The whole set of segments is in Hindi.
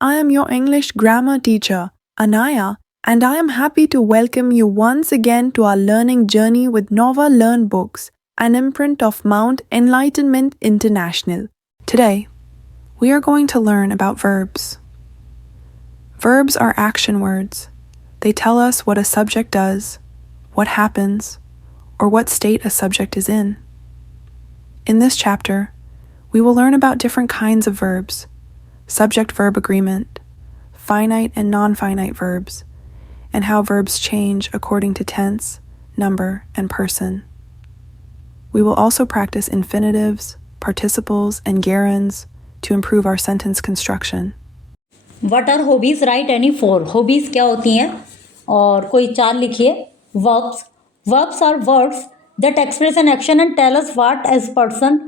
I am your English grammar teacher, Anaya, and I am happy to welcome you once again to our learning journey with Nova Learn Books, an imprint of Mount Enlightenment International. Today, we are going to learn about verbs. Verbs are action words. They tell us what a subject does, what happens, or what state a subject is in. In this chapter, we will learn about different kinds of verbs, subject-verb agreement, finite and non-finite verbs, and how verbs change according to tense, number, and person. We will also practice infinitives, participles, and gerunds to improve our sentence construction. What are hobbies write any four hobbies क्या होती हैं और कोई चार लिखिए verbs verbs are words that express an action and tell us what as person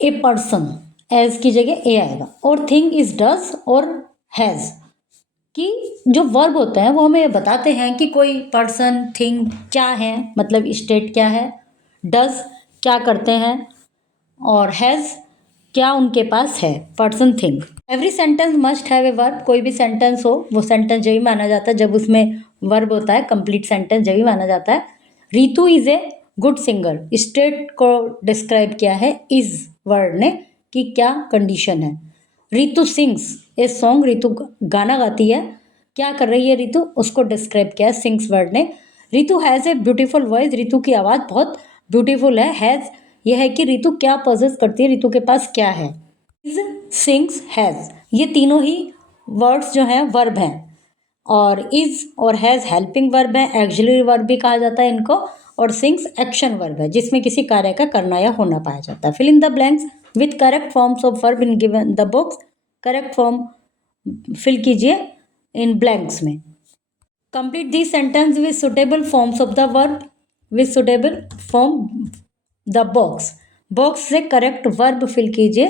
a person as की जगह ए आएगा और थिंग इज डज और हैज कि जो वर्ब होते हैं वो हमें बताते हैं कि कोई पर्सन थिंग क्या है मतलब स्टेट क्या है डज क्या करते हैं और हैज़ क्या उनके पास है person thing every sentence must have a verb कोई भी सेंटेंस हो वो सेंटेंस जब ही माना जाता है जब उसमें वर्ब होता है कंप्लीट सेंटेंस जब ही माना जाता है Ritu is a good singer state को डिस्क्राइब किया है इज वर्ड ने कि क्या कंडीशन है Ritu sings a song Ritu गाना गाती है क्या कर रही है रितु उसको डिस्क्राइब किया है सिंग्स वर्ड ने Ritu has a beautiful voice Ritu की आवाज़ बहुत ब्यूटीफुल है हैज़ यह है कि रितु क्या पॉजेस करती है रितु के पास क्या है इज सिंग्स हैज़ ये तीनों ही वर्ड्स जो हैं वर्ब हैं और इज और हैज़ हेल्पिंग वर्ब है एक्सिलरी वर्ब भी कहा जाता है इनको और सिंग्स एक्शन वर्ब है जिसमें किसी कार्य का करना या होना पाया जाता है fill in the blanks with correct forms of verb in given the books correct form fill कीजिए इन ब्लैंक्स में complete the sentence with suitable forms of the verb with suitable form the box box से करेक्ट वर्ब फिल कीजिए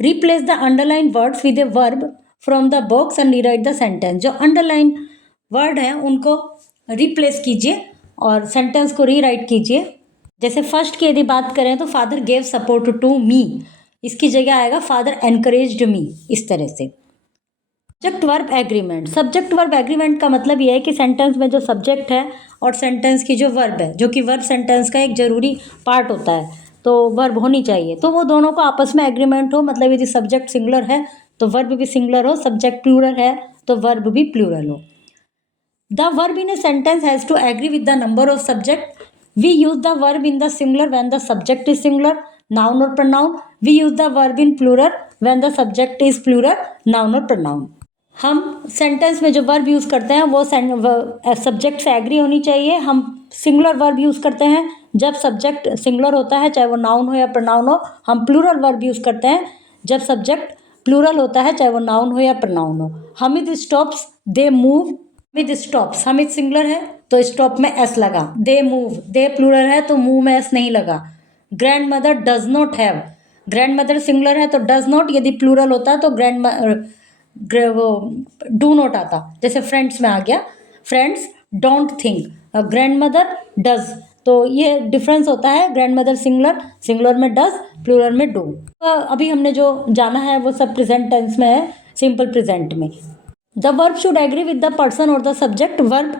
replace the underline words with a verb from the box and rewrite the sentence जो अंडरलाइन वर्ड हैं उनको रिप्लेस कीजिए और सेंटेंस को रीराइट कीजिए जैसे फर्स्ट की यदि बात करें तो father gave support to me इसकी जगह आएगा फादर एनकरेज्ड मी इस तरह से subject verb agreement subject verb agreement का मतलब यह है कि सेंटेंस में जो सब्जेक्ट है और सेंटेंस की जो वर्ब है जो कि वर्ब सेंटेंस का एक जरूरी पार्ट होता है तो वर्ब होनी चाहिए तो वो दोनों को आपस में एग्रीमेंट हो मतलब यदि सब्जेक्ट सिंगुलर है तो वर्ब भी सिंगुलर हो सब्जेक्ट प्लूरल है तो वर्ब भी प्लूरल हो the verb in a sentence has to agree with the number of subject we use the verb in the singular when the subject is singular noun और pronoun we use the verb in plural when the subject is plural noun और प्रोनाउन हम सेंटेंस में जो वर्ब यूज़ करते हैं वो सब्जेक्ट से एग्री होनी चाहिए हम सिंगुलर वर्ब यूज़ करते हैं जब सब्जेक्ट सिंगुलर होता है चाहे वो नाउन हो या प्रोनाउन हो हम प्लूरल वर्ब यूज़ करते हैं जब सब्जेक्ट प्लूरल होता है चाहे वो नाउन हो या प्रोनाउन हो Hamid stops they move Hamid stops Hamid singular है तो स्टॉप में एस लगा दे मूव दे प्लूरल है तो मूव में एस नहीं लगा grand mother does not have grand mother singular है तो डज नॉट यदि प्लूरल होता है तो वो डू नॉट आता जैसे फ्रेंड्स में आ गया friends don't think grand mother does तो ये डिफरेंस होता है ग्रैंड मदर सिंगुलर सिंगुलर में डज प्लूरल में डू तो अभी हमने जो जाना है वो सब प्रेजेंट टेंस में है सिंपल प्रेजेंट में the verb should agree with the person और द सब्जेक्ट वर्ब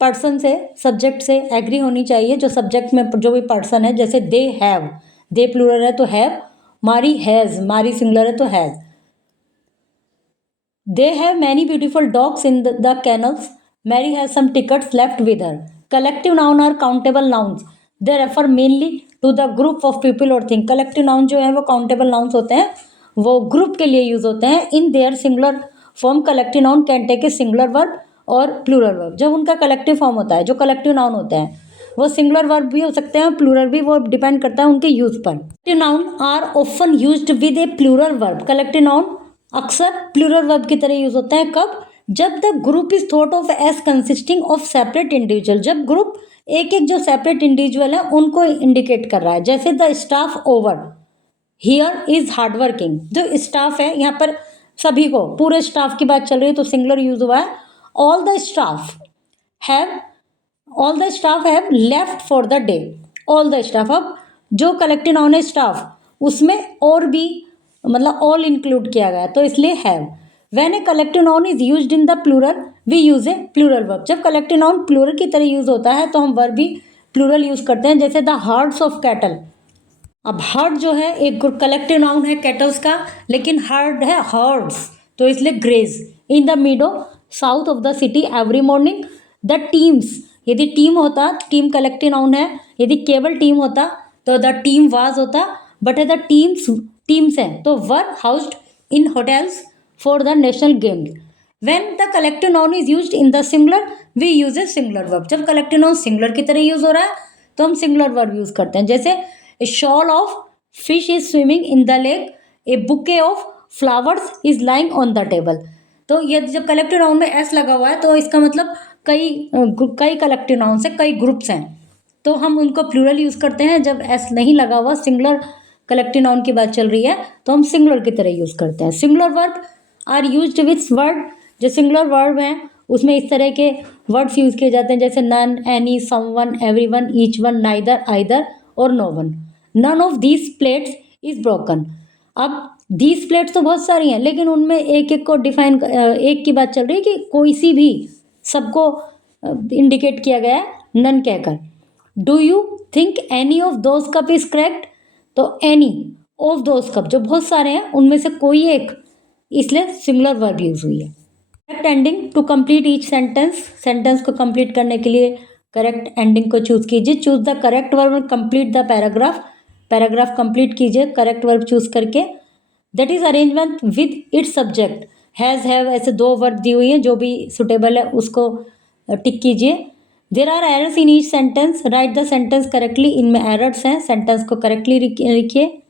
पर्सन से सब्जेक्ट से एग्री होनी चाहिए जो सब्जेक्ट में जो भी पर्सन है जैसे दे हैव दे प्लूरल है तो हैव मारी हैज़ मारी सिंगुलर है तो has They have many beautiful dogs in the kennels. Mary has some tickets left with her. Collective noun are countable nouns. They refer mainly to the group of people or thing. Collective noun जो है वो countable nouns होते हैं वो group के लिए यूज होते हैं in their singular form collective noun can take a singular verb और plural verb. जब उनका collective form होता है जो collective noun होते हैं वो सिंगुलर वर्ब भी हो सकते हैं प्लूरल भी वो डिपेंड करता है उनके यूज पर collective noun are often used with a plural verb collective noun अक्सर प्लूरल वर्ब की तरह यूज होता है कब जब the group is thought of as consisting of separate individual जब ग्रुप एक एक जो सेपरेट इंडिविजुअल है उनको इंडिकेट कर रहा है जैसे the staff over here is hardworking जो स्टाफ है यहाँ पर सभी को पूरे स्टाफ की बात चल रही है तो सिंगुलर यूज हुआ है all the staff have left for the day all the staff अब जो कलेक्टिव नाउन है स्टाफ उसमें और भी मतलब ऑल इंक्लूड किया गया तो इसलिए have when a collective noun is used in the plural we use a plural verb. जब कलेक्टिव नाउन प्लूरल की तरह यूज होता है तो हम वर्ब भी प्लूरल यूज करते हैं, जैसे द हर्ड्स ऑफ कैटल। अब हर्ड जो है एक कलेक्टिव नाउन है कैटल्स का, लेकिन हर्ड है हर्ड्स, तो इसलिए grazes in the meadow south of the city every morning. The teams, यदि टीम होता, टीम कलेक्टिव नाउन है, यदि केवल टीम होता तो द टीम वाज होता, बट है द टीम्स है तो were housed in hotels for the national games. When the collective noun is used in the singular we use a singular verb. जब कलेक्टिव नाउन सिंगुलर की तरह यूज हो रहा है तो हम सिंगुलर वर्ब यूज करते हैं, जैसे a shoal of fish is swimming in the lake, a bouquet of flowers is lying on the table. तो ये जब कलेक्टिव नाउन में एस लगा हुआ है तो इसका मतलब कई कलेक्टिव नाउन से कई ग्रुप्स हैं, तो हम उनको प्लूरल यूज करते हैं। जब एस नहीं लगा हुआ, सिंगुलर कलेक्टिव नाउन की बात चल रही है तो हम सिंगुलर की तरह यूज करते हैं। Singular verb are used with word, जो सिंगुलर वर्ब हैं उसमें इस तरह के वर्ड्स यूज किए जाते हैं, जैसे none, any, someone, everyone, each one, neither, either और no one. None of these plates is broken. अब दीज प्लेट्स तो बहुत सारी हैं, लेकिन उनमें एक एक को डिफाइन, एक की बात चल रही है कि कोई सी भी, सबको इंडिकेट किया गया है नन कहकर। Do you think any of those cup is correct, तो एनी ऑफ दोज कप जो बहुत सारे हैं उनमें से कोई एक, इसलिए सिंगुलर वर्ब यूज हुई है। Correct ending to complete each sentence, sentence को कंप्लीट करने के लिए करेक्ट एंडिंग को चूज कीजिए। Choose the correct verb, complete the paragraph, paragraph complete कीजिए करेक्ट वर्ब चूज करके। That is arrangement with its subject, has, have, ऐसे दो वर्ब दी हुई हैं, जो भी सुटेबल है उसको टिक कीजिए। There are errors in each sentence, write the sentence correctly, इनमें एरर्स हैं, सेंटेंस को करेक्टली लिखिए।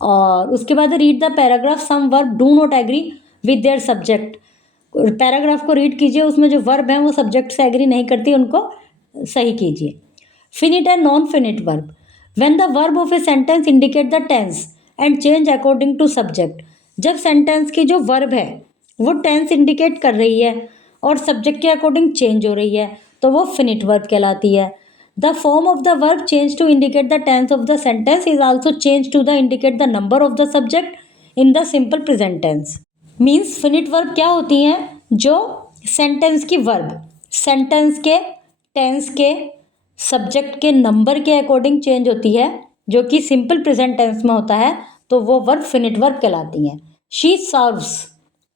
और उसके बाद read the paragraph, some verb do not agree with their subject. Paragraph को रीड कीजिए, उसमें जो वर्ब हैं वो सब्जेक्ट से एग्री नहीं करती, उनको सही कीजिए। Finite and non finite verb, when the verb of a sentence indicate the tense and change according to subject. जब सेंटेंस की जो वर्ब है वो टेंस इंडिकेट कर रही है और सब्जेक्ट के अकॉर्डिंग चेंज हो रही है तो वो फिनिट वर्ब कहलाती है। The form of the verb change to indicate the tense of the sentence is also change to the indicate the number of the subject in the simple present tense. Means finite verb क्या होती हैं, जो सेंटेंस की वर्ब सेंटेंस के टेंस के सब्जेक्ट के नंबर के अकॉर्डिंग चेंज होती है, जो कि सिंपल प्रेजेंट टेंस में होता है, तो वो वर्ब फिनिट वर्ब कहलाती हैं। शी सर्व्स,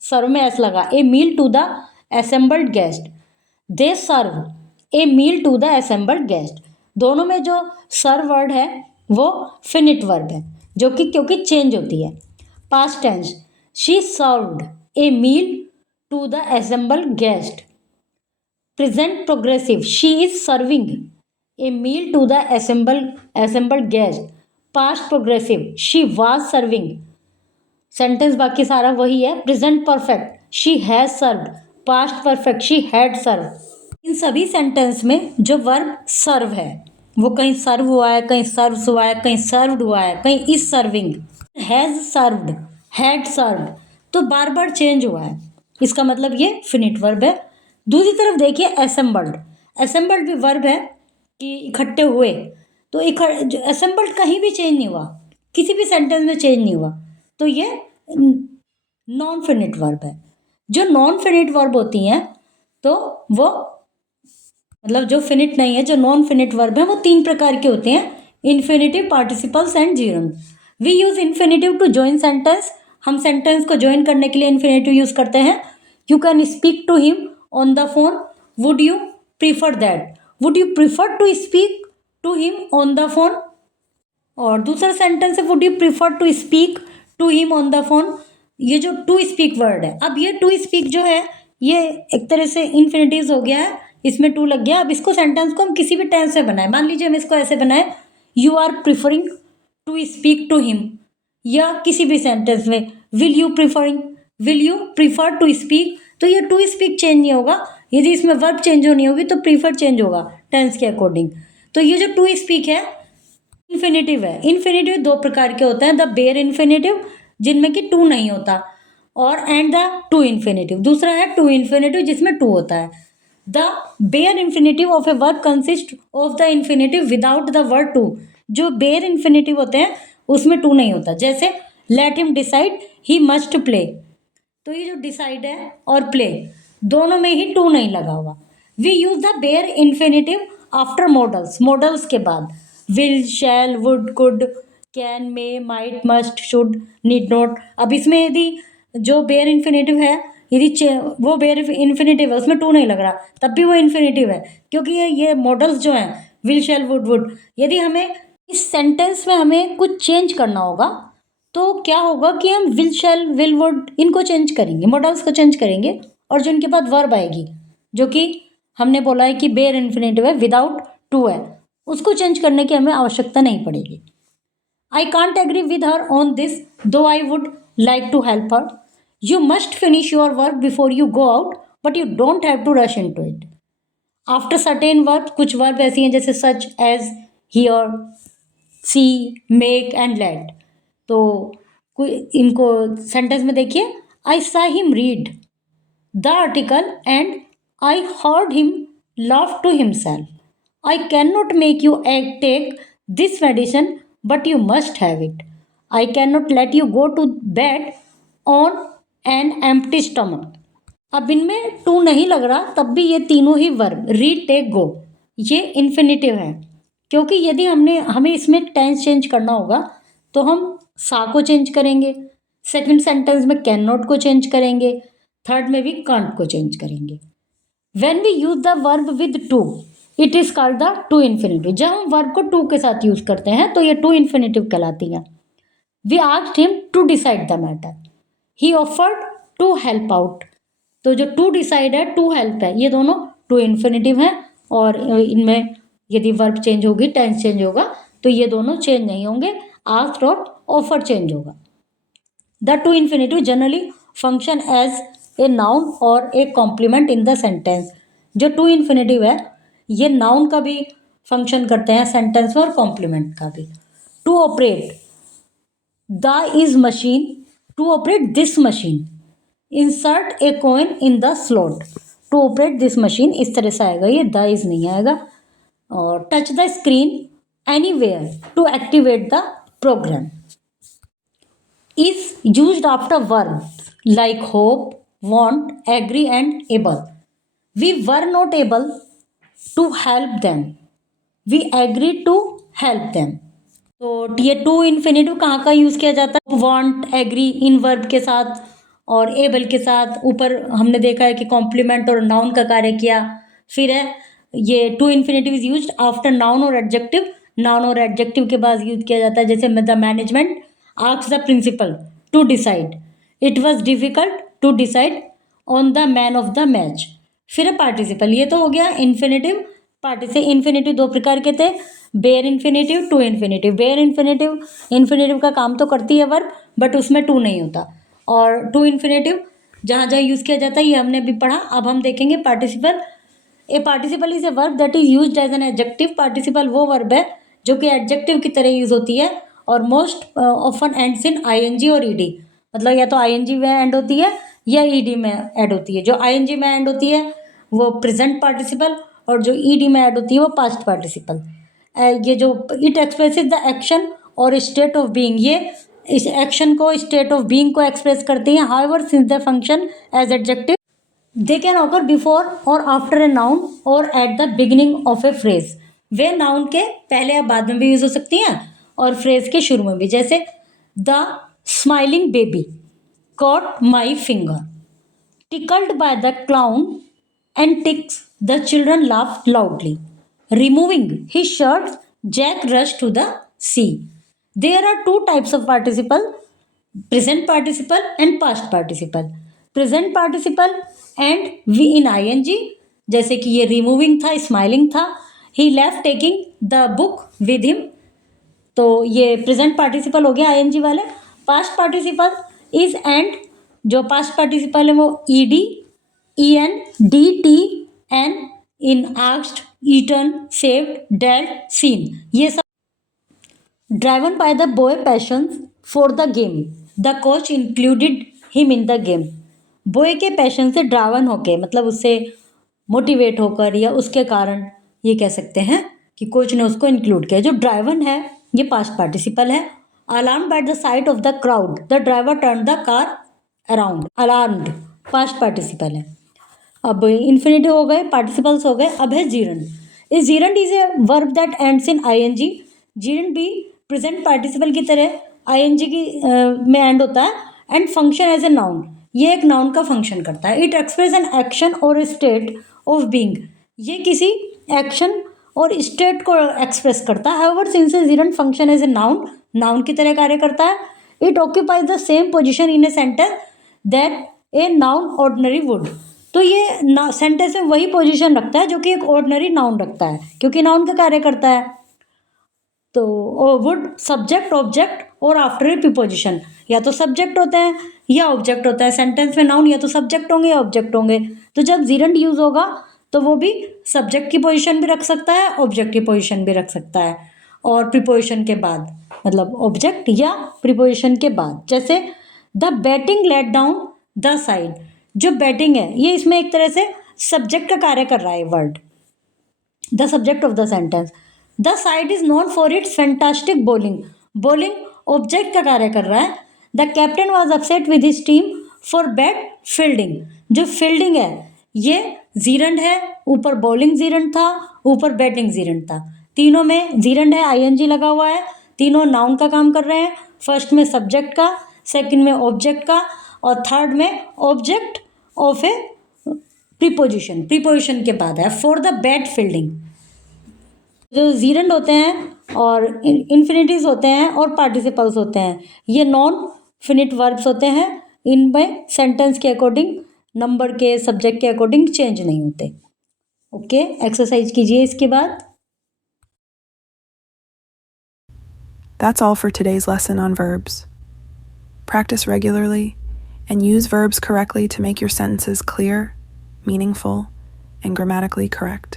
सर्व में एस लगा, a meal to the assembled guest. They serve a meal to the assembled guest. दोनों में जो सर्व वर्ड है वो फिनिट वर्ब है, जो कि क्योंकि चेंज होती है। Past tense, she served a meal to the assembled guest. Present progressive, she is serving a meal to the assembled guest. Past progressive, she was serving. Sentence बाकी सारा वही है। Present perfect, she has served. Past perfect, she had serve. इन सभी सेंटेंस में जो वर्ब सर्व है वो कहीं सर्व हुआ है, कहीं सर्व्स हुआ है, कहीं सर्व्ड हुआ है, कहीं is serving, has served, had served, तो बार बार चेंज हुआ है, इसका मतलब ये फिनिट वर्ब है। दूसरी तरफ देखिए असेंबल्ड, असेंबल्ड भी वर्ब है कि इकट्ठे हुए, तो असेंबल्ड कहीं भी चेंज नहीं हुआ, किसी भी सेंटेंस में चेंज नहीं हुआ, तो ये नॉन फिनिट वर्ब है। जो नॉन फिनिट वर्ब होती हैं तो वो मतलब जो फिनिट नहीं है, जो नॉन फिनिट वर्ब है वो तीन प्रकार के होते हैं, infinitive, participles and gerund. We use infinitive to join sentence, हम सेंटेंस को ज्वाइन करने के लिए इन्फिनेटिव यूज करते हैं। You can speak to him on the phone, would you prefer that, would you prefer to speak to him on the phone. और दूसरा सेंटेंस है would you prefer to speak to him on the phone. ये जो टू स्पीक वर्ड है, अब ये टू स्पीक जो है ये एक तरह से इन्फिनेटिव हो गया है, इसमें टू लग गया। अब इसको सेंटेंस को हम किसी भी टेंस से बनाए, मान लीजिए हम इसको ऐसे बनाए, you are preferring to speak to him, या किसी भी सेंटेंस में will you prefer to speak, तो ये टू स्पीक चेंज नहीं होगा, यदि इसमें वर्ब चेंज होनी होगी तो प्रीफर चेंज होगा टेंस के अकॉर्डिंग। तो ये जो टू स्पीक है इन्फिनेटिव है। इन्फिनेटिव दो प्रकार के होते हैं, द बेयर इन्फिनेटिव जिनमें कि टू नहीं होता, और एंड द टू इन्फिनेटिव। दूसरा है टू इन्फिनेटिव जिसमें टू होता है। The bare infinitive of a verb consist of the infinitive without the word to. जो बेयर इन्फिनेटिव होते हैं उसमें टू नहीं होता, जैसे let him decide he must play, तो ये जो डिसाइड है और प्ले दोनों में ही टू नहीं लगा हुआ. We use the bare infinitive after modals. Modals के बाद will, shall, would, could, can, may, might, must, should, need not. अब इसमें यदि जो बेयर इन्फिनेटिव है, यदि वो बेयर इन्फिनेटिव है, उसमें टू नहीं लग रहा, तब भी वो इन्फिनेटिव है, क्योंकि ये मॉडल्स जो हैं विल, शैल, वुड, यदि हमें इस सेंटेंस में हमें कुछ चेंज करना होगा तो क्या होगा कि हम विल, शैल, विल, वुड इनको चेंज करेंगे, मॉडल्स को चेंज करेंगे, और जो इनके बाद वर्ब आएगी जो कि हमने बोला है कि बेयर इन्फिनेटिव है, विदाउट टू है, उसको चेंज करने की हमें आवश्यकता नहीं पड़ेगी. I can't agree with her on this, though I would like to help her. You must finish your work before you go out, but you don't have to rush into it. After certain verbs, कुछ verb ऐसी हैं जैसे such as, hear, see, make and let. तो इनको सेंटेंस में देखिए. I saw him read the article and I heard him laugh to himself. I cannot make you take this medicine, but you must have it. I cannot let you go to bed on an empty stomach. अब इनमें टू नहीं लग रहा, तब भी ये तीनों ही वर्ब रीड, टेक, गो ये इन्फिनेटिव है, क्योंकि यदि हमें इसमें टेंस चेंज करना होगा तो हम सा को चेंज करेंगे, सेकंड सेंटेंस में कैन नॉट को चेंज करेंगे, थर्ड में भी कांट को चेंज करेंगे. When we use the verb with to, it is called the to infinitive. जब हम वर्ब को टू के साथ यूज करते हैं तो ये टू इन्फिनेटिव कहलाती है. We asked him to decide the matter. He offered to help out. तो जो to decide है, to help है, ये दोनों टू इन्फिनेटिव हैं, और इनमें यदि वर्ब चेंज होगी, टेंस चेंज होगा, तो ये दोनों चेंज नहीं होंगे. asked और offer चेंज होगा. The to infinitive generally function as a noun or a complement in the sentence. जो टू इन्फिनेटिव है ये नाउन का भी फंक्शन करते हैं सेंटेंस में और कॉम्प्लीमेंट का भी. To operate the is machine, to operate this machine, insert a coin in the slot. To operate this machine इस तरह से आएगा, ये द इज नहीं आएगा. और touch the screen anywhere to activate the program is used after verbs like hope, want, agree and able. We were not able to help them. We agreed to help them. तो ये टू इन्फिनेटिव कहाँ का यूज़ किया जाता है? want, agree इन वर्ब के साथ और able के साथ. ऊपर हमने देखा है कि कॉम्प्लीमेंट और नाउन का कार्य किया. फिर है ये to infinitive is used after noun और एडजेक्टिव. नाउन और एडजेक्टिव के बाद यूज किया जाता है, जैसे the management asked the principal to decide. It was difficult to decide on the man of the match. फिर पार्टिसिपल, ये तो हो गया इन्फिनेटिव. इन्फिनेटिव दो प्रकार के थे, bare infinitive, to infinitive. Bare infinitive का काम तो करती है वर्ब, बट उसमें टू नहीं होता. और टू इन्फिनेटिव जहाँ जहाँ यूज़ किया जाता है ये हमने भी पढ़ा. अब हम देखेंगे participle. A participle is a verb that is used as an adjective. Participle वो वर्ब है जो कि एडजेक्टिव की तरह यूज़ होती है और most often ends in ING और ईडी. मतलब या तो आईएनजी में एंड होती है या ईडी में ऐड होती है. जो आईएनजी में एंड होती है वो प्रेजेंट पार्टिसिपल, और जो ईडी में ऐड होती है वो पास्ट पार्टिसिपल. ये जो इट एक्सप्रेसेस द एक्शन और स्टेट ऑफ बीइंग, ये इस एक्शन को, स्टेट ऑफ बीइंग को एक्सप्रेस करती हैं. However since the function as adjective they can occur before और आफ्टर ए नाउन और at the beginning of a phrase. वे नाउन के पहले या बाद में भी यूज हो सकती हैं और फ्रेज के शुरू में भी. जैसे the smiling baby caught my finger, tickled by the clown and ticks the children laugh loudly, removing his shirt Jack rush to the sea. There are two types of participle, present participle and past participle. Present participle and we in ING, जैसे कि ये रिमूविंग था, स्माइलिंग था. He left taking the book with him, तो ये प्रेजेंट पार्टिसिपल हो गया आईएनजी वाले. पास्ट पार्टिसिपल इज एंड, जो पास्ट पार्टिसिपल है वो ED, EN, DT, N, in, asked, eaten, saved, dealt, seen, ये सब. Driven by the boy passions for the game, the coach included him in the game. Boy के पैशन से ड्राइवन होके, मतलब उससे मोटिवेट होकर या उसके कारण, ये कह सकते हैं कि कोच ने उसको इंक्लूड किया. जो ड्राइवन है ये पास्ट पार्टिसिपल है. Alarm by the site of the crowd the driver turn the car around, alarmed past participle है। अब इन्फिनेटिव हो गए, पार्टिसिपल्स हो गए, अब है जीरंड। इस gerund is a verb that ends in ING. Gerund भी प्रेजेंट पार्टिसिपल की तरह आईएनजी की में एंड होता है and function as a noun. ये एक नाउन का फंक्शन करता है। इट एक्सप्रेस एन एक्शन और स्टेट ऑफ बीइंग। ये किसी एक्शन और स्टेट को एक्सप्रेस करता है। However since a gerund function as a noun, noun की तरह कार्य करता है, it occupies the same position in a sentence that a noun ordinary would. तो ये सेंटेंस में वही पोजीशन रखता है जो कि एक ऑर्डिनरी नाउन रखता है, क्योंकि नाउन का कार्य करता है। तो वुड सब्जेक्ट, ऑब्जेक्ट और आफ्टर ए प्रीपोजिशन, या तो सब्जेक्ट होता है या ऑब्जेक्ट होता है। सेंटेंस में नाउन या तो सब्जेक्ट होंगे या ऑब्जेक्ट होंगे। तो जब जीरंड यूज होगा तो वो भी सब्जेक्ट की पोजीशन भी रख सकता है, ऑब्जेक्ट की पोजीशन भी रख सकता है, और प्रीपोजिशन के बाद, मतलब ऑब्जेक्ट या प्रीपोजिशन के बाद। जैसे the batting let down the side, जो बैटिंग है ये इसमें एक तरह से सब्जेक्ट का कार्य कर रहा है word, the subject of the sentence. The side is known for its fantastic bowling, bowling object का कार्य कर रहा है। The captain was upset with his team for bad fielding, जो फील्डिंग है ये जीरंड है, ऊपर बॉलिंग जीरंड था, ऊपर बैटिंग जीरंड था। तीनों में जीरंड है, आईएनजी लगा हुआ है, तीनों नाउन का काम कर रहे हैं। फर्स्ट में सब्जेक्ट का, सेकंड में ऑब्जेक्ट का, और थर्ड में object of A preposition, preposition के बाद है फॉर द बैड फील्डिंग। जो जीरंड होते हैं और इन्फिनिटीज होते हैं और पार्टिसिपल्स होते हैं, ये नॉन फिनिट वर्ब्स होते हैं। इनमें सेंटेंस के अकॉर्डिंग, नंबर के, सब्जेक्ट के अकॉर्डिंग चेंज नहीं होते। ओके, एक्सरसाइज कीजिए इसके बाद। That's all for today's lesson on verbs. Practice regularly and use verbs correctly to make your sentences clear, meaningful, and grammatically correct.